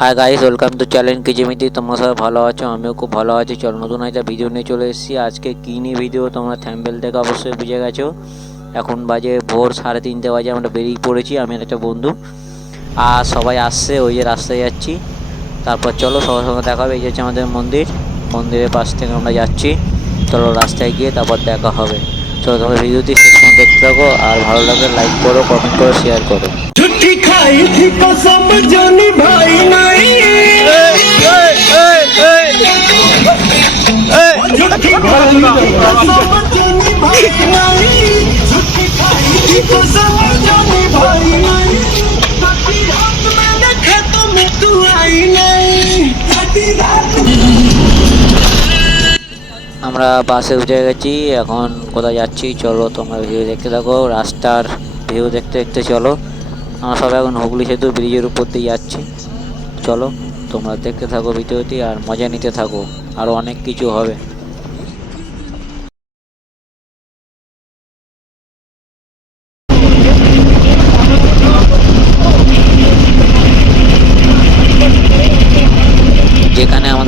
Hi guys welcome to challenge কিজিমিতি তোমরা সবাই ভালো আছো? আমিও খুব ভালো আছি। চলো, নতুন একটা ভিডিও নিয়ে চলে এসেছি। আজকে কী নিয়ে ভিডিও তোমরা থ্যাম্বেল দেখে অবশ্যই বুঝে গেছো। এখন বাজে ভোর সাড়ে তিনটে বাজে, আমরা বেরিয়ে পড়েছি, আমি একটা বন্ধু। আর সবাই আসছে, ওই যে রাস্তায় যাচ্ছি। তারপর চলো, সবার সঙ্গে দেখা হবে। এই যে হচ্ছে আমাদের মন্দির। মন্দিরের পাশ থেকে আমরা যাচ্ছি। চলো, রাস্তায় গিয়ে তারপর দেখা হবে। চলো, তোমরা ভিডিওটি শেষ পর্যন্ত দেখতে থাকো। আর ভালো লাগলে লাইক করো কমেন্ট করো শেয়ার করো। আমরা বাসে উঠে গেছি, এখন কোথায় যাচ্ছি চলো তোমরা ভিউ দেখতে থাকো, রাস্তার ভিউ দেখতে দেখতে চলো। আমরা সবাই এখন হুগলি সেতু ব্রিজের উপর দিয়ে যাচ্ছি। চলো তোমরা দেখতে থাকো ভিডিওটি আর মজা নিতে থাকো আরও অনেক কিছু হবে।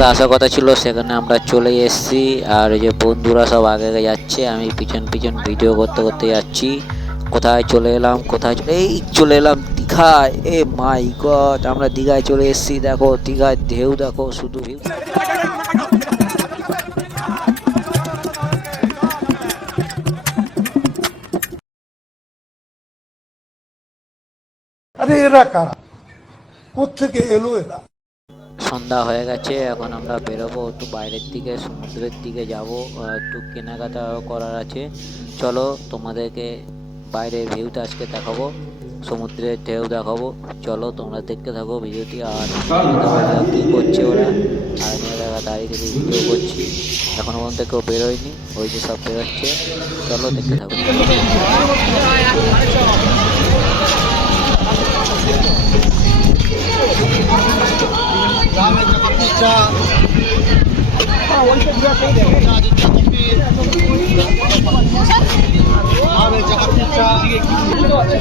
আমাদের আসার কথা ছিল, সেখানে আমরা চলে এসেছি। আর এই যে বন্ধুরা সব আগে আগে যাচ্ছে, আমি পিছন পিছন ভিডিও করতে করতে যাচ্ছি। কোথায় চলে এলাম, কোথায় এই চলে এলাম দীঘায়। এ মাই গড, আমরা দীঘায় চলে এসেছি। দেখো, দীঘায় ঢেউ, দেখো, শুধু ঢেউ আরে এরা কারা? কোথেকে এলো এরা? সন্ধ্যা হয়ে গেছে, এখন আমরা বেরোবো একটু বাইরের দিকে, সমুদ্রের দিকে যাব একটু কেনাকাটা করার আছে। চলো তোমাদেরকে বাইরের ভিউটা আজকে দেখাবো, সমুদ্রের ঢেউ দেখাবো। চলো তোমরা দেখতে থাকো ভিডিওটি আর কী করছে ওরা। আর আমি ওরা দাঁড়িয়ে ভিডিও করছি। এখনও পর্যন্ত কেউ বেরোয়নি, ওই যে সব বেরোচ্ছে। চলো দেখতে থাকো। চা আর এই যে হাতির চা আছে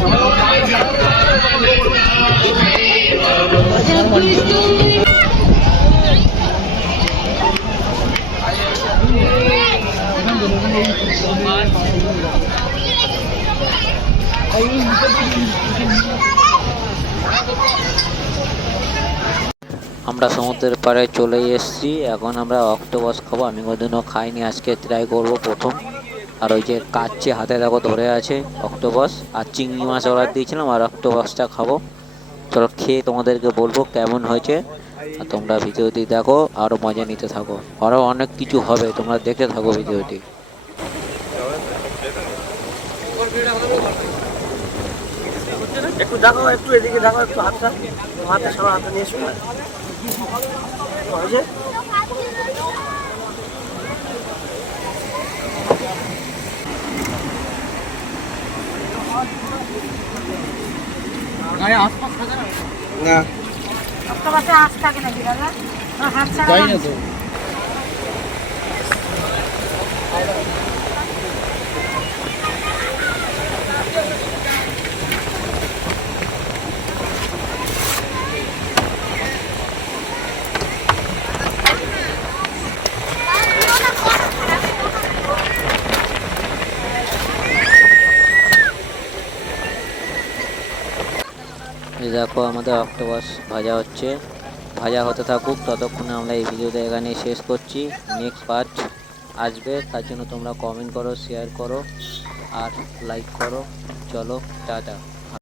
আমরা সমুদ্রের পাড়ে চলে এসেছি। এখন আমরা অক্টোপাস খাব। আমি কোনোদিনও খাইনি। আজকে ট্রাই করব প্রথম। আর ওই যে কাচ্চে হাতে দেখো ধরে আছে অক্টোপাস। আর চিংড়ি মাছ অর্ডার দিয়েছিলাম আর অক্টোপাসটা খাব। চলো খেয়ে তোমাদেরকে বলব কেমন হয়েছে। আর তোমরা ভিডিওটি দেখো আরও মজা নিতে থাকো। আরও অনেক কিছু হবে। তোমরা দেখে থাকো ভিডিওটি। একটু দেখো একটু এদিকে দেখো একটু হাতটা হাতে সবার হাতে নিয়ে এসো। হয়েছে অক্টোপাসে হাঁস থাকে নাকি দাদা? না, হাঁস ছাড়া এই দেখো আমাদের অক্টোপাস, ভাজা হচ্ছে। ভাজা হতে থাকুক, ততক্ষণে আমরা এই ভিডিওটা এখানে শেষ করছি। নেক্সট পার্ট আসবে, তার জন্য তোমরা কমেন্ট করো শেয়ার করো, আর লাইক করো। চলো, টাটা।